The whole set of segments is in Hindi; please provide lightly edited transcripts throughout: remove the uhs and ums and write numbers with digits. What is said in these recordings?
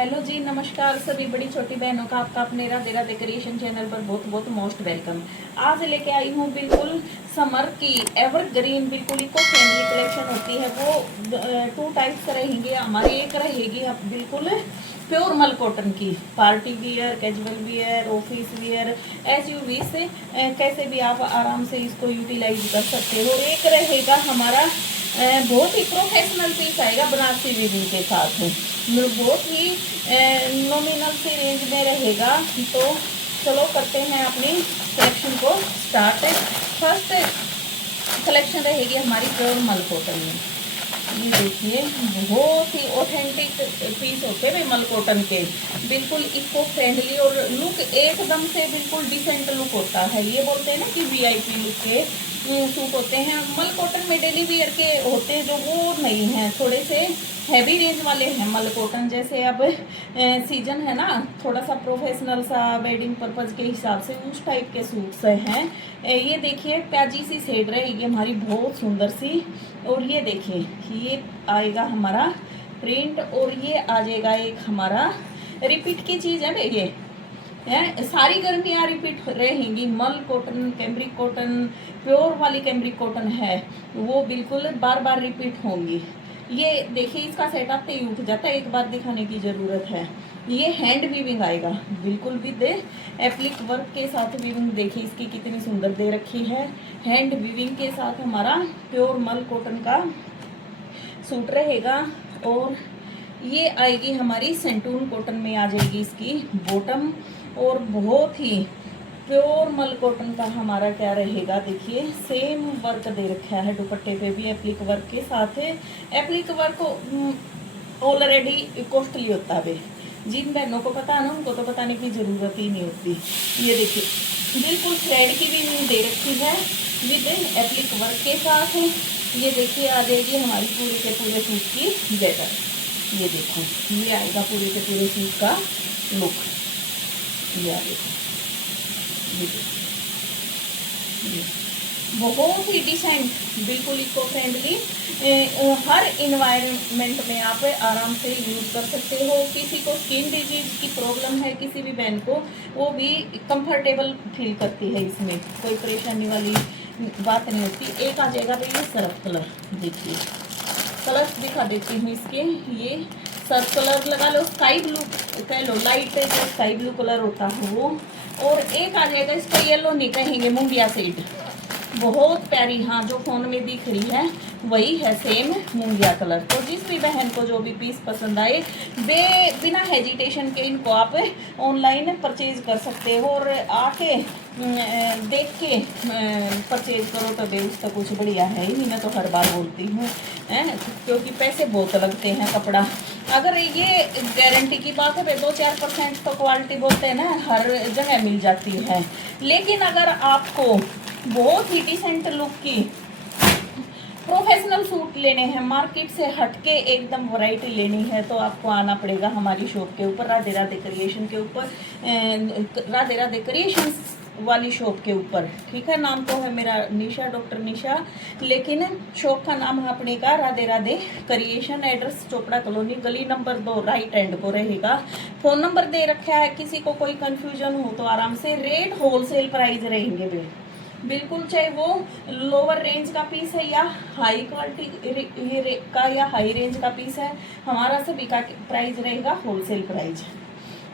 हेलो जी, नमस्कार सभी बड़ी छोटी बहनों का आपका अपने राधे राधे क्रिएशन चैनल पर बहुत बहुत मोस्ट वेलकम। आज लेके आई हूँ बिल्कुल समर की एवरग्रीन बिल्कुल इको फ्रेंडली कलेक्शन होती है वो टू टाइप्स रहेंगे हमारी। एक रहेगी अब बिल्कुल प्योर मल कॉटन की, party wear, casual wear, office wear, SUV से कैसे भी आप आराम से इसको यूटिलाइज कर सकते हो। एक रहेगा हमारा बहुत ही प्रोफेशनल पीस आएगा बनारसी वीविंग के साथ, बहुत ही नॉमिनल सी रेंज में रहेगा। तो चलो करते हैं अपनी कलेक्शन को स्टार्ट। फर्स्ट कलेक्शन रहेगी हमारी प्योर मल कॉटन में। ये देखिए बहुत ही ऑथेंटिक पीस होते हैं मल कॉटन के, बिल्कुल इको फ्रेंडली और लुक एकदम से बिल्कुल डिसेंट लुक होता है। ये बोलते हैं ना कि वीआईपी लुक के सूट होते हैं। मल कॉटन में डेली वियर के होते हैं जो, वो नहीं है, थोड़े से हैवी रेंज वाले हैं मल कॉटन। जैसे अब सीजन है ना, थोड़ा सा प्रोफेशनल सा वेडिंग पर्पज के हिसाब से उस टाइप के सूट्स हैं। ये देखिए प्याजी सी शेड रहेगी हमारी, बहुत सुंदर सी। और ये देखिए ये आएगा हमारा प्रिंट, और ये आ जाएगा एक हमारा रिपीट की चीज है ये है। सारी गर्मियाँ रिपीट रहेंगी। मल कॉटन, कैम्ब्रिक कॉटन, प्योर वाली कैम्ब्रिक कॉटन है वो बिल्कुल बार बार रिपीट होंगी। ये देखिए इसका सेट आते ही उठ जाता है, एक बार दिखाने की जरूरत है। ये हैंड वीविंग आएगा बिल्कुल विद एप्लिक वर्क के साथ वीविंग। देखिए इसकी कितनी सुंदर दे रखी है, हैंड वीविंग के साथ हमारा प्योर मल कॉटन का सूट रहेगा। और ये आएगी हमारी सेंटून कॉटन में आ जाएगी इसकी बॉटम, और बहुत ही प्योर मल कॉटन का हमारा क्या रहेगा, देखिए सेम वर्क दे रखा है दुपट्टे पे भी एप्लिक वर्क के साथ है। एप्लिक वर्क ऑलरेडी कॉस्टली होता है, जिन बहनों को पता है ना उनको तो बताने की जरूरत ही नहीं होती। ये देखिए बिल्कुल थ्रेड की भी दे रखी है विद एप्लिक वर्क के साथ। ये देखिए आ जाएगी हमारी पूरे के पूरे सूट की बेटर। ये देखो ये आएगा पूरे के पूरे सूट का लुक। ये आ देखो, ये बहुत ही डिसेंट, बिल्कुल इको फ्रेंडली, हर इन्वायरमेंट में आप आराम से यूज कर सकते हो। किसी को स्किन डिजीज की प्रॉब्लम है, किसी भी बहन को, वो भी कंफर्टेबल फील करती है, इसमें कोई परेशानी वाली बात नहीं होती। एक आ जाएगा भैया सर्फ कलर, देखिए कलर्स दिखा देती हूँ इसके। ये सर्फ कलर लगा लो, स्काई ब्लू कह लो, लाइट जो स्काई ब्लू कलर होता है वो। और एक आ जाएगा इसका येलो नहीं कहेंगे, मुंगिया शेड, बहुत प्यारी। हाँ जो फोन में दिख रही है वही है सेम मुंगिया कलर। तो जिस भी बहन को जो भी पीस पसंद आए बिना हेजिटेशन के इनको आप ऑनलाइन परचेज कर सकते हो, और आके देख के परचेज करो तो बे उसका कुछ बढ़िया है ही नहीं। मैं तो हर बार बोलती हूँ क्योंकि पैसे बहुत लगते हैं कपड़ा। अगर ये गारंटी की बात है 2-4% तो क्वालिटी बोलते हैं ना हर जगह मिल जाती है। लेकिन अगर आपको बहुत ही डिसेंट लुक की प्रोफेशनल सूट लेने हैं, मार्केट से हटके एकदम वैरायटी लेनी है, तो आपको आना पड़ेगा हमारी शॉप के ऊपर, राधे राधे क्रिएशन के ऊपर, राधे राधे क्रिएशन वाली शॉप के ऊपर। ठीक है, नाम तो है मेरा निशा, डॉक्टर निशा, लेकिन शॉप का नाम है अपने का Radhe Radhe creation. Address Chopra colony, गली नंबर 2, राइट हैंड को रहेगा। फोन नंबर दे रखा है, किसी को कोई कंफ्यूजन हो तो आराम से। रेट होलसेल प्राइस रहेंगे बिल्कुल, चाहे वो लोअर रेंज का पीस है या हाई क्वालिटी का या हाई रेंज का पीस है, हमारा सभी का प्राइस रहेगा होलसेल प्राइस।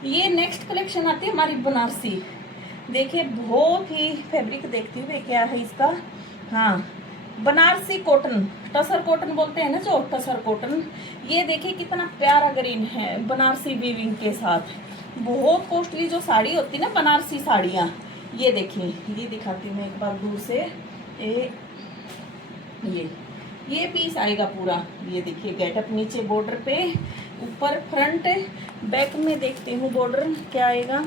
ये नेक्स्ट कलेक्शन आती है हमारी बनारसी। देखिए बहुत ही फैब्रिक देखती हुए क्या है इसका, हाँ बनारसी कॉटन, टसर कॉटन बोलते हैं ना जो, टसर कॉटन। ये देखिए कितना प्यारा ग्रीन है बनारसी वीविंग के साथ। बहुत कॉस्टली जो साड़ी होती है ना बनारसी साड़ियाँ, ये देखिए ये दिखाती हूँ मैं एक बार दूर से। ये पीस आएगा पूरा। ये देखिए गेटअप नीचे बॉर्डर पे, ऊपर फ्रंट बैक में देखते हूँ बॉर्डर क्या आएगा।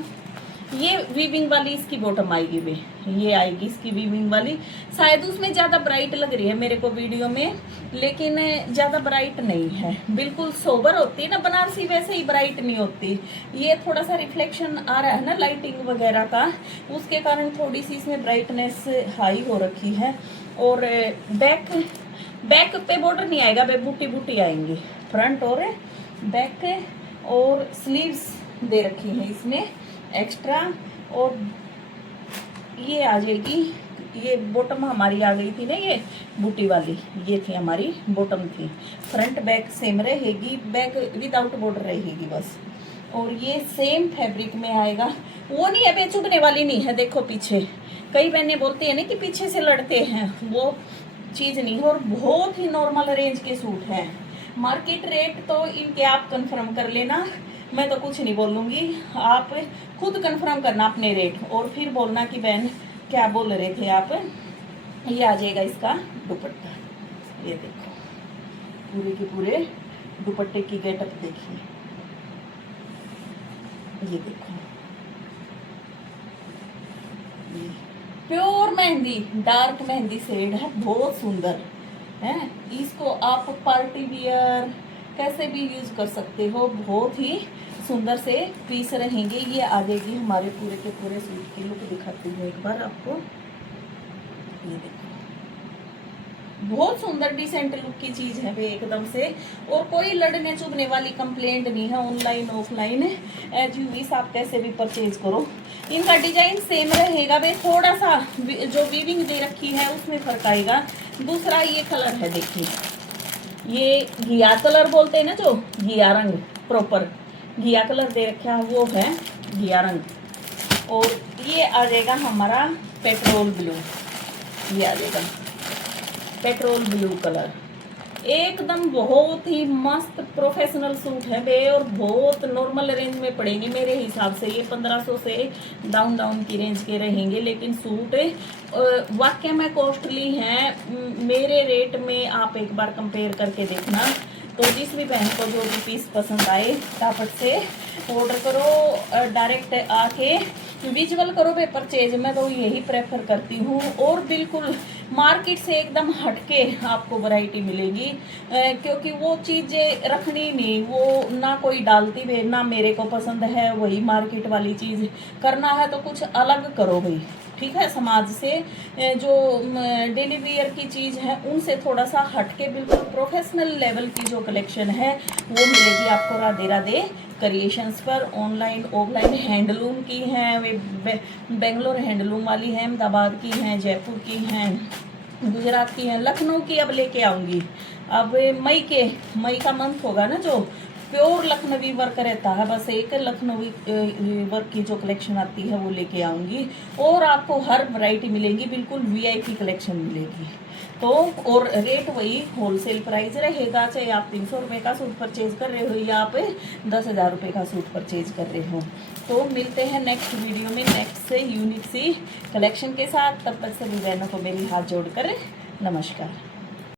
ये वीविंग वाली इसकी बॉटम आएगी वे, ये आएगी इसकी वीविंग वाली। शायद उसमें ज़्यादा ब्राइट लग रही है मेरे को वीडियो में, लेकिन ज़्यादा ब्राइट नहीं है, बिल्कुल सोबर होती है ना बनारसी, वैसे ही ब्राइट नहीं होती। ये थोड़ा सा रिफ्लेक्शन आ रहा है ना लाइटिंग वगैरह का, उसके कारण थोड़ी सी इसमें ब्राइटनेस हाई हो रखी है। और बैक पे बॉर्डर नहीं आएगा, बूटी बूटी आएंगी, फ्रंट और बैक और स्लीव्स दे रखी हैं इसमें एक्स्ट्रा। और ये आ जाएगी, ये बॉटम हमारी आ गई थी ना, ये बूटी वाली, ये थी हमारी बॉटम थी। फ्रंट बैक सेम रहेगी, बैक विदाउट बॉर्डर रहेगी बस। और ये सेम फैब्रिक में आएगा, वो नहीं है चुभने वाली नहीं है। देखो पीछे कई बहनें बोलती है ना कि पीछे से लड़ते हैं, वो चीज़ नहीं है। और बहुत ही नॉर्मल रेंज के सूट हैं। मार्केट रेट तो इनके आप कंफर्म कर लेना, मैं तो कुछ नहीं बोलूँगी, आप खुद कंफर्म करना अपने रेट और फिर बोलना कि बहन क्या बोल रहे थे आप। ये आ जाएगा इसका दुपट्टा, ये देखो पूरे के पूरे दुपट्टे की गेटअप देखिए, ये देखो, ये pure mehndi, dark mehndi shade है, बहुत सुंदर है। इसको आप पार्टी वियर कैसे भी यूज कर सकते हो, बहुत ही सुंदर से पीस रहेंगे। ये आ जाएगी हमारे पूरे के पूरे सूट की लुक। दिखाती हूँ एक बार आपको, ये देखो बहुत सुंदर डिसेंट लुक की चीज है वे एकदम से। और कोई लड़ने चुभने वाली कंप्लेंट नहीं है। Online offline as you wish आप कैसे भी परचेज करो। इनका डिजाइन सेम रहेगा वे, थोड़ा सा जो वीविंग दे रखी है उसमें फर्क आएगा। दूसरा ये कलर है, देखिए ये घिया कलर बोलते हैं ना, जो घिया रंग, प्रॉपर घिया कलर दे रखा है वो है घिया रंग। और ये आ जाएगा हमारा पेट्रोल ब्लू, ये आ जाएगा पेट्रोल ब्लू कलर। एकदम बहुत ही मस्त प्रोफेशनल सूट है वे, और बहुत नॉर्मल रेंज में पड़ेंगे मेरे हिसाब से। ये 1500 से डाउन की रेंज के रहेंगे, लेकिन सूट वाकई में कॉस्टली हैं। मेरे रेट में आप एक बार कंपेयर करके देखना। तो जिस भी बहन को जो भी पीस पसंद आए फटाफट से ऑर्डर करो, डायरेक्ट आके विजुअल करो वे परचेज। मैं तो यही प्रेफर करती हूँ। और बिल्कुल मार्केट से एकदम हटके आपको वैरायटी मिलेगी, क्योंकि वो चीज़ें रखनी नहीं, वो ना कोई डालती वे, ना मेरे को पसंद है वही मार्केट वाली चीज़। करना है तो कुछ अलग करो भाई, ठीक है। समाज से जो डेली वियर की चीज़ है उनसे थोड़ा सा हटके बिल्कुल प्रोफेशनल लेवल की जो कलेक्शन है वो मिलेगी आपको राधे राधे क्रिएशंस पर। ऑनलाइन ऑफलाइन हैंडलूम की हैं वे, बेंगलोर हैंडलूम वाली हैं, अहमदाबाद की हैं, जयपुर की हैं, गुजरात की हैं, लखनऊ की अब लेके आऊँगी। अब मई का मंथ होगा ना, जो प्योर लखनवी वर्क रहता है, बस एक लखनवी वर्क की जो कलेक्शन आती है वो लेके आऊँगी। और आपको हर वैरायटी मिलेगी, बिल्कुल वीआईपी कलेक्शन मिलेगी। तो और रेट वही होलसेल प्राइस रहेगा, चाहे आप 300 रुपये का सूट परचेज कर रहे हो या आप 10,000 रुपये का सूट परचेज कर रहे हो। तो मिलते हैं नेक्स्ट वीडियो में नेक्स्ट से यूनिक सी कलेक्शन के साथ। तब तक सभी बहनों को मेरी हाथ जोड़कर नमस्कार।